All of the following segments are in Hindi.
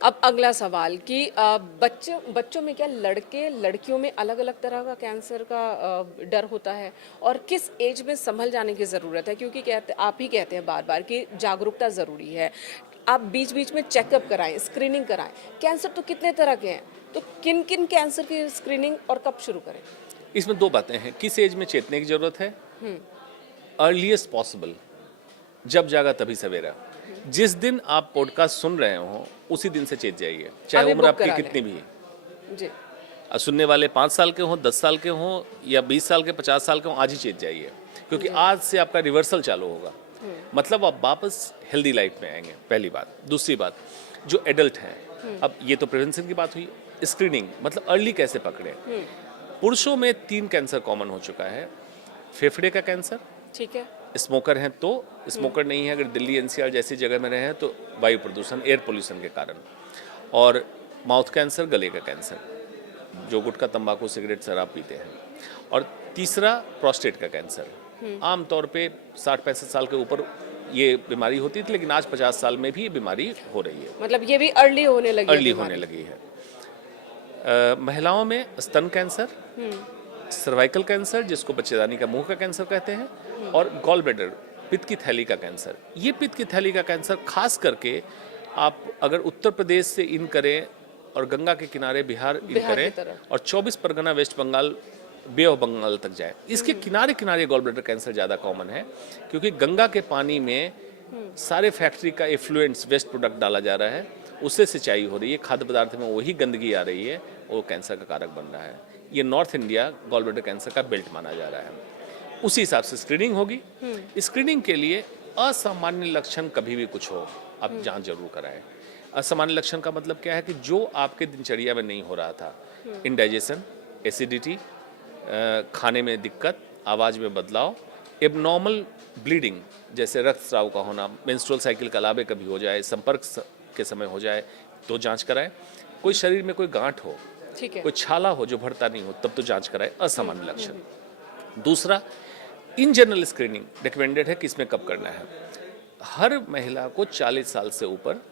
अब अगला सवाल कि बच्चों में क्या लड़के लड़कियों में अलग अलग तरह का कैंसर का डर होता है, और किस एज में संभल जाने की ज़रूरत है? क्योंकि कहते आप ही कहते हैं बार बार कि जागरूकता ज़रूरी है, आप बीच बीच में चेकअप कराएं, स्क्रीनिंग कराएं। कैंसर तो कितने तरह के हैं, तो किन किन कैंसर की स्क्रीनिंग और कब शुरू करें? इसमें दो बातें हैं, किस एज में चेतने की जरूरत है, अर्लीस्ट पॉसिबल, जब जागा तभी सवेरा। जिस दिन आप पॉडकास्ट सुन रहे हो उसी दिन से चेत जाइए, चाहे अभी उम्र बुक आपकी करा लें। कितनी भी है। जी। सुनने वाले 5 साल के हों, 10 साल के हों, या 20 साल के, 50 साल के हों, आज ही चेत जाइए, क्योंकि आज से आपका रिवर्सल चालू होगा। मतलब आप वापस हेल्दी लाइफ में आएंगे, पहली बात। दूसरी बात, जो एडल्ट हैं, अब ये तो प्रिवेंशन की बात हुई, स्क्रीनिंग मतलब अर्ली कैसे पकड़े। पुरुषों में 3 कैंसर कॉमन हो चुका है। फेफड़े का कैंसर, ठीक है। स्मोकर हैं तो, स्मोकर नहीं है अगर दिल्ली एनसीआर जैसी जगह में रहे हैं तो वायु प्रदूषण, एयर पोल्यूशन के कारण। और माउथ कैंसर, गले का कैंसर, जो गुटखा, तंबाकू, सिगरेट, शराब पीते हैं। और तीसरा प्रोस्टेट का कैंसर। आमतौर पे 60-65 साल के ऊपर ये बीमारी होती थी, लेकिन आज 50 साल में भी ये बीमारी हो रही है, मतलब ये भी अर्ली होने लगी है अर्ली बीमारी। होने लगी है। महिलाओं में स्तन कैंसर, सर्वाइकल कैंसर जिसको बच्चेदानी का मुंह का कैंसर कहते हैं, और गॉल ब्लैडर, पित्त की थैली का कैंसर। ये पित्त की थैली का कैंसर खास करके आप अगर उत्तर प्रदेश से इन करें और गंगा के किनारे बिहार इन बिहार की करें तरफ। और 24 Pargana, west Bengal, bay of Bengal तक जाए, इसके किनारे किनारे गॉल ब्लैडर कैंसर ज़्यादा कॉमन है, क्योंकि गंगा के पानी में सारे फैक्ट्री का इफ्लुएंस, वेस्ट प्रोडक्ट डाला जा रहा है, उससे सिंचाई हो रही है, खाद्य पदार्थ में वही गंदगी आ रही है, वो कैंसर का कारक बन रहा है। ये north India gall bladder cancer का बेल्ट माना जा रहा है। उसी हिसाब से स्क्रीनिंग होगी। स्क्रीनिंग के लिए असामान्य लक्षण कभी भी कुछ हो, आप जांच जरूर कराएं। असामान्य लक्षण का मतलब क्या है कि जो आपके दिनचर्या में नहीं हो रहा था, इंडाइजेशन, एसिडिटी, खाने में दिक्कत, आवाज़ में बदलाव, एबनॉर्मल ब्लीडिंग जैसे रक्तस्राव का होना, मेंस्ट्रुअल साइकिल का लाभे कभी हो जाए, संपर्क के समय हो जाए तो जांच कराएं। कोई शरीर में कोई गांठ हो, ठीक है। कोई छाला हो जो भरता नहीं हो, तब तो जांच कराएं, असामान्य लक्षण। दूसरा, इन जनरल स्क्रीनिंग रिकमेंडेड है कि इसमें कब करना है। हर महिला को 40 साल से ऊपर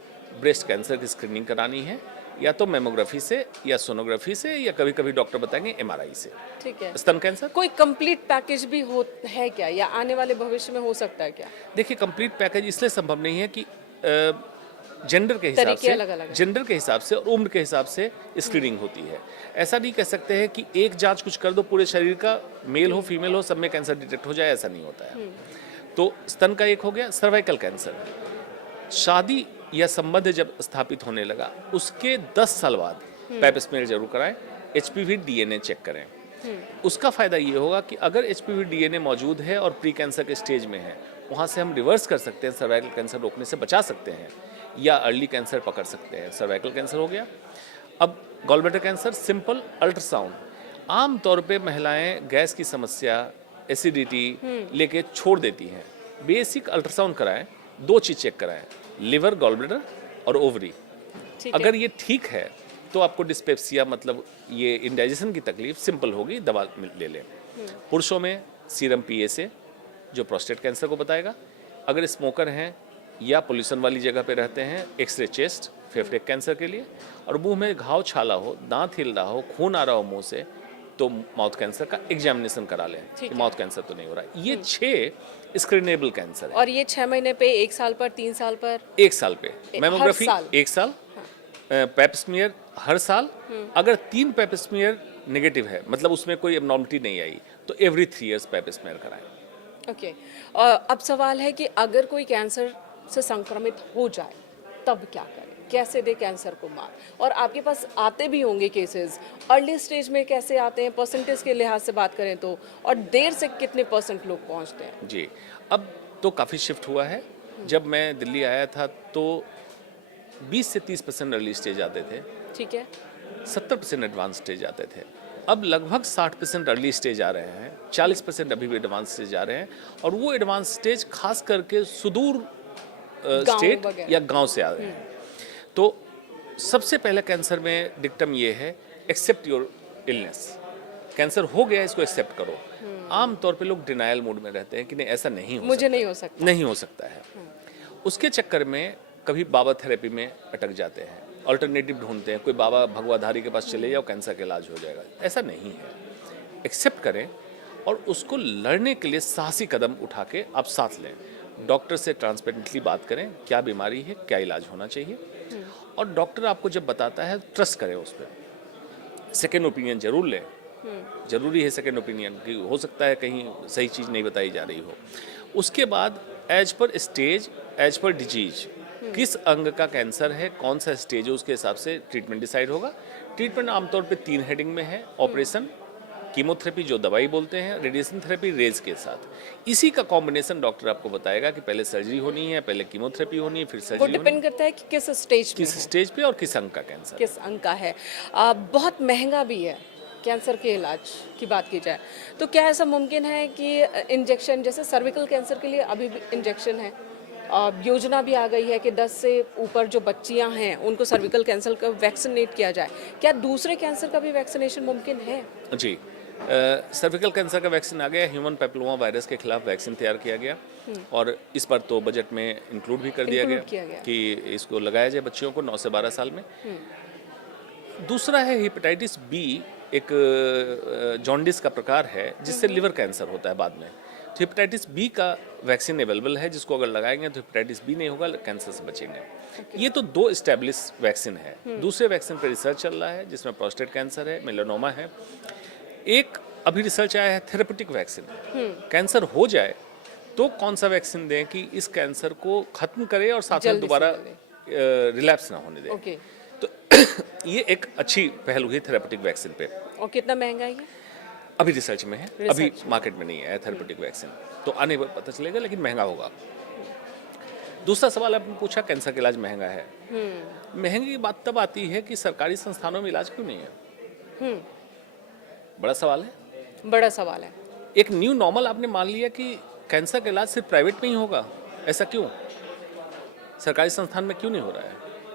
ब्रेस्ट कैंसर की स्क्रीनिंग करानी है, या तो मेमोग्राफी से या सोनोग्राफी से, या कभी कभी डॉक्टर बताएंगे एमआरआई से। ठीक है। स्तन कैंसर, कोई कंप्लीट पैकेज भी हो है क्या, या आने वाले भविष्य में हो सकता है क्या? देखिए कंप्लीट पैकेज इसलिए संभव नहीं है कि जेंडर के हिसाब तरीके से, अलग-अलग हैं। जेंडर के हिसाब से और उम्र के हिसाब से स्क्रीनिंग होती है। ऐसा नहीं कह सकते हैं कि एक जांच कुछ कर दो पूरे शरीर का, मेल हो फीमेल हो, सब में कैंसर डिटेक्ट हो जाए, ऐसा नहीं होता है। तो स्तन का एक हो गया। सर्वाइकल कैंसर, शादी या संबंध जब स्थापित होने लगा उसके 10 साल बाद पैप स्मेयर जरूर कराएं, एचपीवी डीएनए चेक करें। उसका फायदा ये होगा कि अगर एचपीवी डीएनए मौजूद है और प्री कैंसर के स्टेज में है, वहाँ से हम रिवर्स कर सकते हैं, सर्वाइकल कैंसर रोकने से बचा सकते हैं, या अर्ली कैंसर पकड़ सकते हैं। सर्वाइकल कैंसर हो गया। अब gall bladder cancer, simple ultrasound. आम तौर पे महिलाएं गैस की समस्या, एसिडिटी लेके छोड़ देती हैं। बेसिक अल्ट्रासाउंड कराएं, 2 चीज चेक कराएं, लिवर, गॉल ब्लैडर और ओवरी। ठीक है। अगर ये ठीक है तो आपको डिस्पेप्सिया मतलब ये इंडाइजेशन की तकलीफ सिंपल होगी, दवा ले लें। पुरुषों में सीरम पीएसए जो प्रोस्टेट कैंसर को बताएगा। अगर स्मोकर हैं या पोल्यूशन वाली जगह पे रहते हैं, एक्सरे चेस्ट फेफड़े कैंसर के लिए। और मुंह में घाव, छाला हो, दांत हिल रहा हो, खून आ रहा हो मुंह से, तो माउथ कैंसर का एग्जामिनेशन करा लें कि माउथ कैंसर तो नहीं हो रहा है। ये 6 स्क्रीनेबल कैंसर है। और ये 6 महीने पे, 1 साल पर, 3 साल पर? 1 साल पे मेमोग्राफी, साल? 1 साल, पैप स्मीयर हर साल। अगर 3 पैप स्मीयर नेगेटिव है, मतलब उसमें कोई एबनॉर्मलिटी नहीं आई, तो एवरी 3 इयर्स पैप स्मीयर कराएं। ओके। अब सवाल है कि अगर कोई कैंसर से संक्रमित हो जाए तब क्या करें, कैसे दे कैंसर को मार? और आपके पास आते भी होंगे केसेस, अर्ली स्टेज में कैसे आते हैं, परसेंटेज के लिहाज से बात करें तो, और देर से कितने % लोग पहुंचते हैं? जी, अब तो काफ़ी शिफ्ट हुआ है। जब मैं दिल्ली आया था तो 20 से 30% अर्ली स्टेज आते थे, ठीक है। 70% एडवांस स्टेज आते थे। अब लगभग 60% अर्ली स्टेज आ रहे हैं, 40% अभी भी एडवांस स्टेज आ रहे हैं। और वो एडवांस स्टेज खास करके सुदूर स्टेट वगैरह। या गांव से आ रहे हैं। तो सबसे पहले कैंसर में डिक्टम ये है, एक्सेप्ट योर इलनेस। कैंसर हो गया, इसको एक्सेप्ट करो। आम तौर पे लोग डिनायल मूड में रहते हैं कि नहीं ऐसा नहीं हो मुझे सकता, नहीं हो सकता। नहीं हो सकता है। उसके चक्कर में कभी बाबा थेरेपी में अटक जाते हैं, अल्टरनेटिव ढूंढते हैं, कोई बाबा भगवाधारी के पास चले जाओ कैंसर का इलाज हो जाएगा। ऐसा नहीं है। एक्सेप्ट करें और उसको लड़ने के लिए साहसी कदम उठा के आप साथ लें। डॉक्टर से ट्रांसपेरेंटली बात करें, क्या बीमारी है, क्या इलाज होना चाहिए, और डॉक्टर आपको जब बताता है ट्रस्ट करें उस पर। सेकेंड ओपिनियन जरूर लें, जरूरी है सेकेंड ओपिनियन, कि हो सकता है कहीं सही चीज़ नहीं बताई जा रही हो। उसके बाद as per stage, as per disease, किस अंग का कैंसर है, कौन सा स्टेज है, उसके हिसाब से ट्रीटमेंट डिसाइड होगा। ट्रीटमेंट आमतौर पे 3 हेडिंग में है: ऑपरेशन, कीमोथेरेपी जो दवाई बोलते हैं, रेडिएशन थेरेपी रेज के साथ। इसी का कॉम्बिनेशन डॉक्टर आपको बताएगा कि पहले सर्जरी होनी है, पहले कीमोथेरेपी होनी है, फिर वो सर्जरी होनी डिपेंड करता है कि किस स्टेज है, पे किस है, स्टेज पे और किस अंग का कैंसर। किस अंग का है। बहुत महंगा भी है कैंसर के इलाज की बात की जाए तो। क्या ऐसा मुमकिन है कि इंजेक्शन, जैसे सर्विकल कैंसर के लिए अभी भी इंजेक्शन है, योजना भी आ गई है कि 10 से ऊपर जो बच्चियां हैं उनको सर्विकल कैंसर का वैक्सीनेट किया जाए, क्या दूसरे कैंसर का भी वैक्सीनेशन मुमकिन है? जी, सर्विकल कैंसर का वैक्सीन आ गया, ह्यूमन पेपिलोमा वायरस के खिलाफ वैक्सीन तैयार किया गया, और इस पर तो बजट में इंक्लूड भी कर दिया गया कि इसको लगाया जाए बच्चियों को 9 से 12 साल में। दूसरा है हेपेटाइटिस बी, एक जॉन्डिस का प्रकार है जिससे लिवर कैंसर होता है बाद में। तो हेपेटाइटिस बी का वैक्सीन अवेलेबल है, जिसको अगर लगाएंगे तो हेपेटाइटिस बी नहीं होगा, कैंसर से बचेंगे। ये तो 2 एस्टेब्लिश वैक्सीन है। दूसरे वैक्सीन पर रिसर्च चल रहा है जिसमें प्रोस्टेट कैंसर है, मेलानोमा है। एक अभी रिसर्च आया है थेरेपेटिक वैक्सीन, कैंसर हो जाए तो कौन सा वैक्सीन दें कि इस कैंसर को खत्म करे और साथ में दोबारा रिलैप्स ना होने दे। तो ये एक अच्छी पहल हुई थेरेपेटिक वैक्सीन पे। और कितना महंगा है ये? अभी रिसर्च में है, अभी मार्केट में नहीं है थेरेपेटिक वैक्सीन, तो आने पर पता चलेगा, लेकिन महंगा होगा। दूसरा सवाल आपने पूछा, कैंसर का इलाज महंगा है। महंगी की बात तब आती है कि सरकारी संस्थानों में इलाज क्यों नहीं है। बड़ा सवाल है, बड़ा सवाल है। एक न्यू नॉर्मल आपने मान लिया कि कैंसर का इलाज सिर्फ प्राइवेट में ही होगा। ऐसा क्यों? सरकारी संस्थान में क्यों नहीं हो रहा है?